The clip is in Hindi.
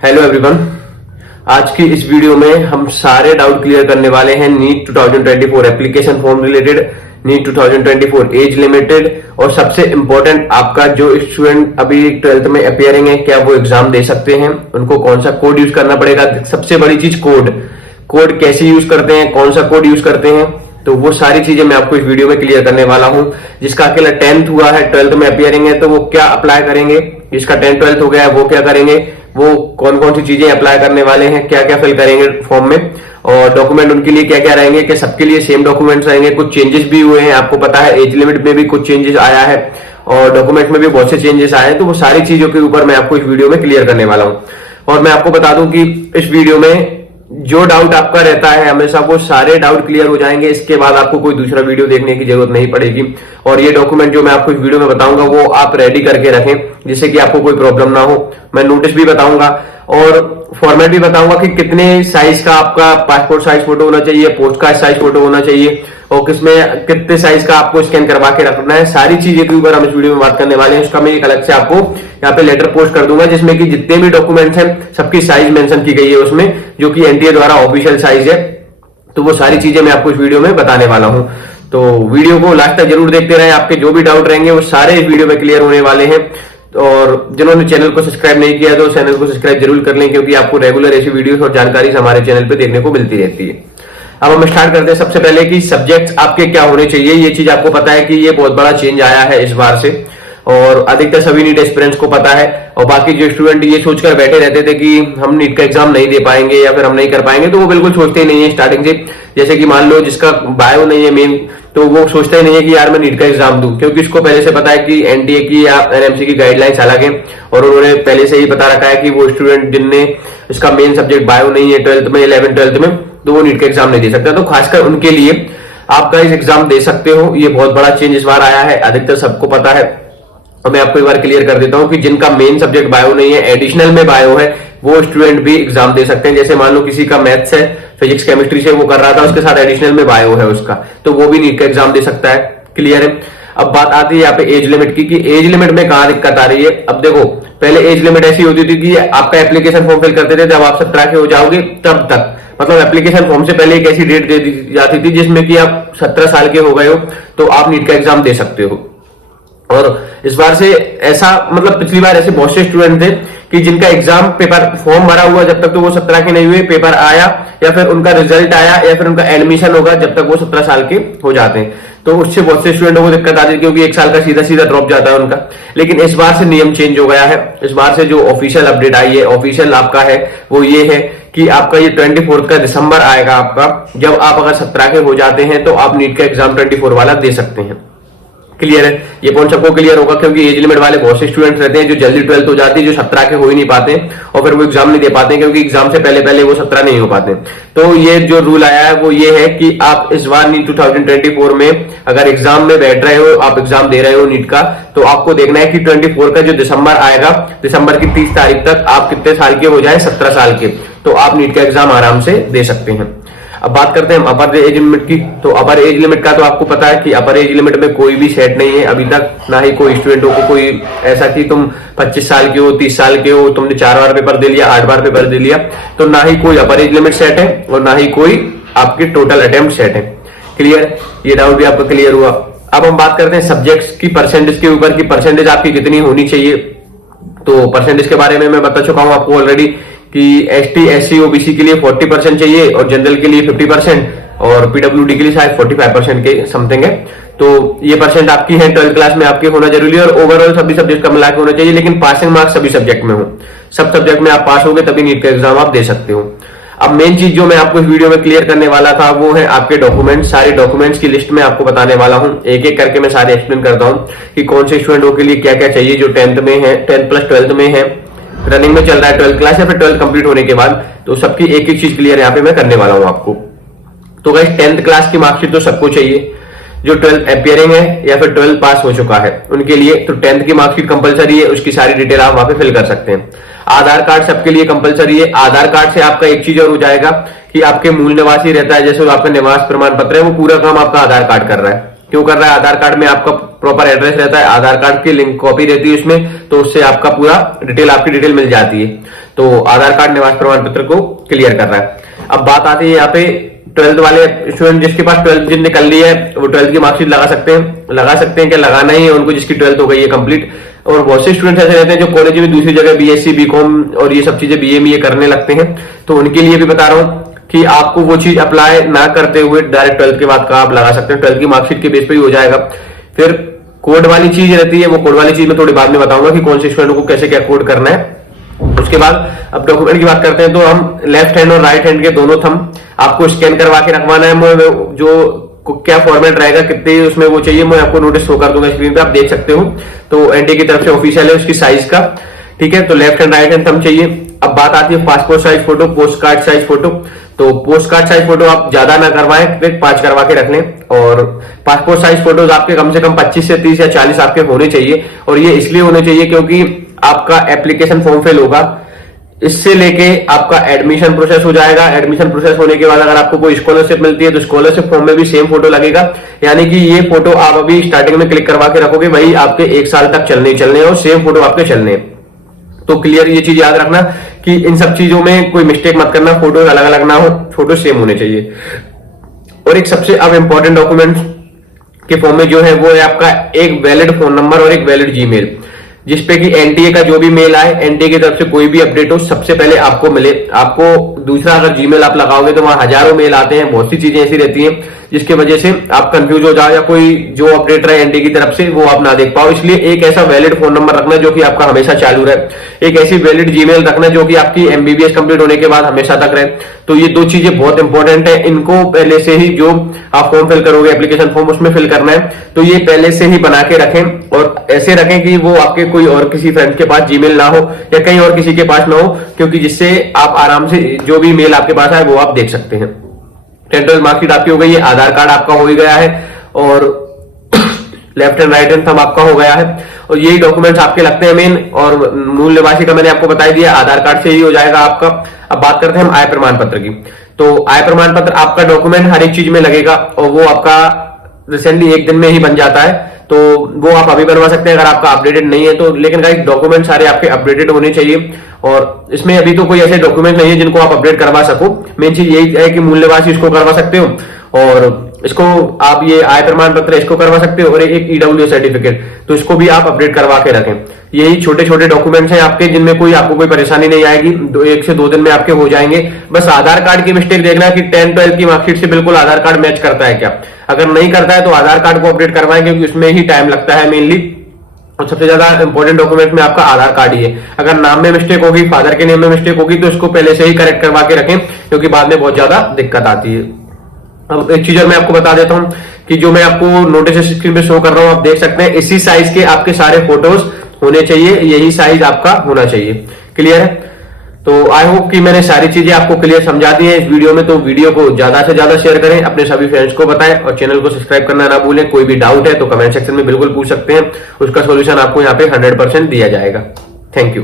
Hello everyone. आज की इस वीडियो में हम सारे डाउट क्लियर करने वाले हैं NEET 2024 application form related, NEET 2024 age limited और सबसे इंपॉर्टेंट आपका जो स्टूडेंट अभी 12th में अपियरिंग है, क्या वो एग्जाम दे सकते हैं, उनको कौन सा कोड यूज करना पड़ेगा। सबसे बड़ी चीज कोड कैसे यूज करते हैं, कौन सा कोड यूज करते हैं, तो वो सारी चीजें मैं आपको इस वीडियो में क्लियर करने वाला हूं। जिसका अकेला 10th हुआ है, 12th में अपियरिंग है, तो वो क्या अप्लाई करेंगे, जिसका 10th 12th हो गया है वो क्या करेंगे, वो कौन कौन सी चीजें अप्लाई करने वाले हैं, क्या क्या फिल करेंगे फॉर्म में, और डॉक्यूमेंट उनके लिए क्या क्या रहेंगे, कि सबके लिए सेम डॉक्यूमेंट्स रहेंगे। कुछ चेंजेस भी हुए हैं, आपको पता है एज लिमिट में भी कुछ चेंजेस आया है और डॉक्यूमेंट में भी बहुत से चेंजेस आए हैं। तो वो सारी चीजों के ऊपर मैं आपको इस वीडियो में क्लियर करने वाला हूं। और मैं आपको बता दूं कि इस वीडियो में जो डाउट आपका रहता है हमेशा वो सारे डाउट क्लियर हो जाएंगे। इसके बाद आपको कोई दूसरा वीडियो देखने की जरूरत नहीं पड़ेगी। और ये डॉक्यूमेंट जो मैं आपको इस वीडियो में बताऊंगा वो आप रेडी करके रखें, जिससे कि आपको कोई प्रॉब्लम ना हो। मैं नोटिस भी बताऊंगा और फॉर्मेट भी बताऊंगा कि कितने साइज का आपका पासपोर्ट साइज फोटो होना चाहिए, पोस्ट कार्ड साइज फोटो होना चाहिए और किसमें कितने साइज का आपको स्कैन करवा के रखना है। सारी चीजें के ऊपर हम इस वीडियो में बात करने वाले हैं। उसका मैं एक अलग से आपको यहाँ पे लेटर पोस्ट कर दूंगा, जिसमें कि जितने भी डॉक्यूमेंट्स हैं सबकी साइज मेंशन की गई है उसमें, जो कि एनटीए द्वारा ऑफिशियल साइज है। तो वो सारी चीजें मैं आपको इस वीडियो में बताने वाला हूं। तो वीडियो को लास्ट तक जरूर देखते रहें। आपके जो भी डाउट रहेंगे वो सारे इस वीडियो में क्लियर होने वाले हैं। और जिन्होंने चैनल को सब्सक्राइब नहीं किया तो चैनल को सब्सक्राइब जरूर कर लें, क्योंकि आपको रेगुलर ऐसी वीडियोस और जानकारी हमारे चैनल पे देखने को मिलती रहती है। अब हम स्टार्ट करते हैं सबसे पहले कि सब्जेक्ट्स आपके क्या होने चाहिए। ये चीज आपको पता है कि ये बहुत बड़ा चेंज आया है इस बार से, और अधिकतर सभी नीट एस्पिरेंट्स को पता है। और बाकी जो स्टूडेंट ये सोचकर बैठे रहते थे कि हम नीट का एग्जाम नहीं दे पाएंगे या फिर हम नहीं कर पाएंगे, तो वो बिल्कुल सोचते ही नहीं है स्टार्टिंग से। जैसे कि मान लो जिसका बायो नहीं है मेन, तो वो सोचता ही नहीं है कि यार मैं नीट का एग्जाम दूं, क्योंकि उसको पहले से पता है कि एनटीए की या एनएमसी की गाइडलाइंस अलग है और उन्होंने पहले से ही बता रखा है कि वो स्टूडेंट जिनने इसका मेन सब्जेक्ट बायो नहीं है 12th में, 11th 12th में, तो वो नीट का एग्जाम नहीं दे सकता। तो खासकर उनके लिए आप इस एग्जाम दे सकते हो। ये बहुत बड़ा चेंज इस बार आया है, अधिकतर सबको पता है। और मैं आपको एक बार क्लियर कर देता हूं कि जिनका मेन सब्जेक्ट बायो नहीं है, एडिशनल में बायो है, वो स्टूडेंट भी एग्जाम दे सकते हैं। जैसे मान लो किसी का मैथ्स है, फिजिक्स केमिस्ट्री से वो कर रहा था, उसके साथ एडिशनल में बायो है उसका, तो वो भी नीट का एग्जाम दे सकता है। क्लियर है। अब बात आती है यहाँ पे एज लिमिट की, कि एज लिमिट में कहां दिक्कत आ रही है। अब देखो, पहले एज लिमिट ऐसी होती थी कि आपका एप्लीकेशन फॉर्म फिल करते थे, जब आप 17 के हो जाओगे तब तक, मतलब एप्लीकेशन फॉर्म से पहले एक ऐसी डेट दे दी जाती थी जिसमें कि आप 17 साल के हो गए हो तो आप नीट का एग्जाम दे सकते हो। और इस बार से ऐसा, मतलब पिछली बार ऐसे बहुत से स्टूडेंट थे कि जिनका एग्जाम पेपर फॉर्म भरा हुआ जब तक तो वो 17 के नहीं हुए, पेपर आया या फिर उनका रिजल्ट आया या फिर उनका एडमिशन होगा जब तक वो 17 साल के हो जाते हैं, तो उससे बहुत से स्टूडेंटों को दिक्कत आती है, क्योंकि एक साल का सीधा सीधा ड्रॉप जाता है उनका। लेकिन इस बार से नियम चेंज हो गया है। इस बार से जो ऑफिशियल अपडेट आई है, ऑफिशियल आपका है, वो ये है कि आपका ये 24 का दिसंबर आएगा आपका, जब आप अगर 17 के हो जाते हैं तो आप नीट का एग्जाम 24 वाला दे सकते हैं। क्लियर है। ये पॉइंट सबको क्लियर होगा, क्योंकि एज लिमिट वाले बहुत से स्टूडेंट रहते हैं जो जल्दी 12th हो जाती है, जो 17 के हो ही नहीं पाते और फिर वो एग्जाम नहीं दे पाते, क्योंकि एग्जाम से पहले पहले वो 17 नहीं हो पाते। तो ये जो रूल आया है वो ये है कि आप इस बार नीट 2024 में अगर एग्जाम में बैठ रहे हो, आप एग्जाम दे रहे हो नीट का, तो आपको देखना है कि 24 का जो दिसंबर आएगा, दिसंबर की 30 तारीख तक आप कितने साल के हो जाए, 17 साल के, तो आप नीट का एग्जाम आराम से दे सकते हैं। अब बात करते हैं अपर एज लिमिट की। तो अपर एज लिमिट का तो आपको पता है कि अपर एज लिमिट में कोई भी सेट नहीं है अभी तक, ना ही कोई स्टूडेंटों को कोई ऐसा कि तुम 25 साल के हो, 30 साल के हो, तुमने 4 बार पेपर दे लिया, 8 बार पेपर दे लिया, तो ना ही कोई अपर एज लिमिट सेट है और ना ही कोई आपकी टोटल अटेम्प्ट सेट है। क्लियर। ये डाउट भी आपका क्लियर हुआ। अब हम बात करते हैं सब्जेक्ट्स की परसेंटेज के ऊपर, की परसेंटेज आपकी कितनी होनी चाहिए। तो परसेंटेज के बारे में मैं बता चुका हूं आपको ऑलरेडी कि एसटी, एससी, ओबीसी के लिए 40% चाहिए और जनरल के लिए 50% और पीडब्ल्यूडी के लिए शायद 45% के समथिंग है। तो ये परसेंट आपकी है 12th क्लास में आपके होना जरूरी है, और ओवरऑल सभी सब्जेक्ट का मिलाकर होना चाहिए, लेकिन पासिंग मार्क्स सभी सब्जेक्ट में हो। सब सब्जेक्ट में आप पास हो गए तभी नीट का एग्जाम आप दे सकते हो। अब मेन चीज जो मैं आपको इस वीडियो में क्लियर करने वाला था वो है आपके डॉक्यूमेंट्स। सारे डॉक्यूमेंट्स की लिस्ट में आपको बताने वाला हूं, एक एक करके मैं सारे एक्सप्लेन करता हूं कि कौन से स्टूडेंटों के लिए क्या क्या चाहिए जो 10th में है, 10th प्लस 12th में है, रनिंग में चल रहा है 12th क्लास या फिर 12th कंप्लीट होने के बाद। तो सबकी एक एक चीज क्लियर यहाँ पे मैं करने वाला हूं आपको। तो गाइस 10th क्लास की मार्कशीट तो सबको चाहिए, जो 12th अपियरिंग है या फिर 12th पास हो चुका है उनके लिए। तो 10th की मार्कशीट कंपलसरी है, उसकी सारी डिटेल आप वहां पे फिल कर सकते हैं। आधार कार्ड सबके लिए कंपलसरी है। आधार कार्ड से आपका एक चीज और हो जाएगा कि आपके मूल निवासी रहता है, जैसे आपका निवास प्रमाण पत्र है, वो पूरा काम आपका आधार कार्ड कर रहा है। क्यों कर रहा है? आधार कार्ड में आपका प्रॉपर एड्रेस रहता है, आधार कार्ड की लिंक कॉपी रहती है उसमें, तो उससे आपका पूरा डिटेल, आपकी डिटेल मिल जाती है। तो आधार कार्ड निवास प्रमाण पत्र को क्लियर कर रहा है। अब बात आती है यहाँ पे 12th वाले स्टूडेंट, जिसके पास 12th जिनने कर ली है वो 12th की मार्कशीट लगा सकते हैं क्या लगाना ही है उनको, जिसकी 12th हो गई है कंप्लीट। और बहुत से स्टूडेंट ऐसे रहते हैं जो कॉलेज में दूसरी जगह बीएससी, बीकॉम और ये सब चीजें बीए करने लगते हैं, तो उनके लिए भी बता रहा हूँ कि आपको वो चीज अप्लाई ना करते हुए डायरेक्ट 12th के बाद का आप लगा सकते हैं, 12th की मार्कशीट के बेस पे ही हो जाएगा। फिर कोड वाली चीज रहती है, वो कोड वाली चीज में थोड़ी बाद में बताऊंगा कि कौन से स्टूडेंट को कैसे क्या कोड करना है। उसके बाद अब डॉक्यूमेंट की बात करते हैं, तो हम लेफ्ट हैंड और राइट हैंड के दोनों थंब आपको स्कैन करवा के रखवाना है। जो क्या फॉर्मेट रहेगा, कितने उसमें वो चाहिए, मैं आपको नोटिस शो कर दूंगा स्क्रीन पे, आप देख सकते हो। तो एनडीए की तरफ से ऑफिशियल है उसकी साइज का, ठीक है। तो left hand right hand thumb चाहिए। अब बात आती है passport size photo, post card size photo. तो पोस्ट कार्ड साइज फोटो आप ज्यादा ना करवाएं, 5 करवा के रख लें। और पासपोर्ट साइज फोटोज आपके कम से कम 25 से 30 या 40 आपके होने चाहिए। और ये इसलिए होने चाहिए क्योंकि आपका एप्लीकेशन फॉर्म फिल होगा, इससे लेके आपका एडमिशन प्रोसेस हो जाएगा। एडमिशन प्रोसेस होने के बाद अगर आपको कोई स्कॉलरशिप मिलती है तो स्कॉलरशिप फॉर्म में भी सेम फोटो लगेगा। यानी कि ये फोटो आप अभी स्टार्टिंग में क्लिक करवा के रखोगे, वही आपके 1 साल तक चलने हैं और सेम फोटो आपके चलने हैं। तो क्लियर ये चीज याद रखना कि इन सब चीजों में कोई मिस्टेक मत करना, फोटो अलग अलग ना हो, फोटो सेम होने चाहिए। और एक सबसे अब इंपॉर्टेंट डॉक्यूमेंट के फॉर्म में जो है वो है आपका एक वैलिड फोन नंबर और एक वैलिड जीमेल, जिसपे कि एनटीए का जो भी मेल आए, एनटीए की तरफ से कोई भी अपडेट हो, सबसे पहले आपको मिले। आपको दूसरा अगर जीमेल आप लगाओगे तो वहां हजारों मेल आते हैं, बहुत सी चीजें ऐसी रहती हैं जिसकी वजह से आप कंफ्यूज हो जाओ या कोई जो अपडेट रहे एनटीए की तरफ से वो आप ना देख पाओ। इसलिए एक ऐसा वैलिड फोन नंबर रखना जो कि आपका हमेशा चालू रहे, एक ऐसी वैलिड जीमेल रखना जो कि आपकी एमबीबीएस कंप्लीट होने के बाद हमेशा तक रहे। तो ये 2 चीजें बहुत इंपॉर्टेंट है, इनको पहले से ही जो आप फॉर्म फिल करोगे एप्लीकेशन फॉर्म उसमें फिल करना है, तो ये पहले से ही बना के रखें और ऐसे रखें कि वो आपके कोई और किसी फ्रेंड के पास जीमेल ना हो या कहीं और किसी के पास ना हो, क्योंकि जिससे आप आराम से जो भी मेल आपके पास आए वो आप देख सकते हैं। 10th मार्कशीट आपकी हो गई है, आधार कार्ड आपका हो ही गया है और left and right hand thumb आपका हो गया है, और यही डॉक्यूमेंट्स आपके लगते हैं मेन। और मूल निवासी का मैंने आपको बता ही दिया, आधार कार्ड से ही हो जाएगा आपका। अब बात करते हैं हम आय प्रमाण पत्र की। तो आय प्रमाण पत्र आपका डॉक्यूमेंट हर एक चीज में लगेगा और वो आपका रिसेंटली 1 दिन में ही बन जाता है, तो वो आप अभी बनवा सकते हैं अगर आपका अपडेटेड नहीं है तो। लेकिन गाइस डॉक्यूमेंट सारे आपके अपडेटेड होने चाहिए, और इसमें अभी तो कोई ऐसे डॉक्यूमेंट नहीं है जिनको आप अपडेट करवा सको। मेन चीज यही है कि मूल निवासी इसको करवा सकते हो, और इसको आप ये आय प्रमाण पत्र इसको करवा सकते हो, और एक ईडब्ल्यू सर्टिफिकेट, तो इसको भी आप अपडेट करवा के रखें। यही छोटे छोटे डॉक्यूमेंट्स हैं आपके जिनमें कोई आपको कोई परेशानी नहीं आएगी, 1 से 2 दिन में आपके हो जाएंगे। बस आधार कार्ड की मिस्टेक देखना कि 10th 12th की मार्कशीट से बिल्कुल आधार कार्ड मैच करता है क्या। अगर नहीं करता है तो आधार कार्ड को अपडेट करवाएं, क्योंकि उसमें ही टाइम लगता है मेनली, और सबसे ज्यादा इंपॉर्टेंट डॉक्यूमेंट में आपका आधार कार्ड ही है। अगर नाम में मिस्टेक होगी, फादर के नेम में मिस्टेक होगी, तो इसको पहले से ही करेक्ट करवा के रखें, क्योंकि बाद में बहुत ज्यादा दिक्कत आती है। अब एक चीज और मैं आपको बता देता हूं कि जो मैं आपको नोटिस स्क्रीन पे शो कर रहा हूं, आप देख सकते हैं इसी साइज के आपके सारे फोटोज होने चाहिए, यही साइज आपका होना चाहिए। क्लियर है? तो आई होप कि मैंने सारी चीजें आपको क्लियर समझा दी है इस वीडियो में। तो वीडियो को ज्यादा से ज्यादा शेयर करें, अपने सभी फ्रेंड्स को बताएं, और चैनल को सब्सक्राइब करना ना भूलें। कोई भी डाउट है तो कमेंट सेक्शन में बिल्कुल पूछ सकते हैं, उसका सोल्यूशन आपको यहाँ पे 100% दिया जाएगा। Thank you.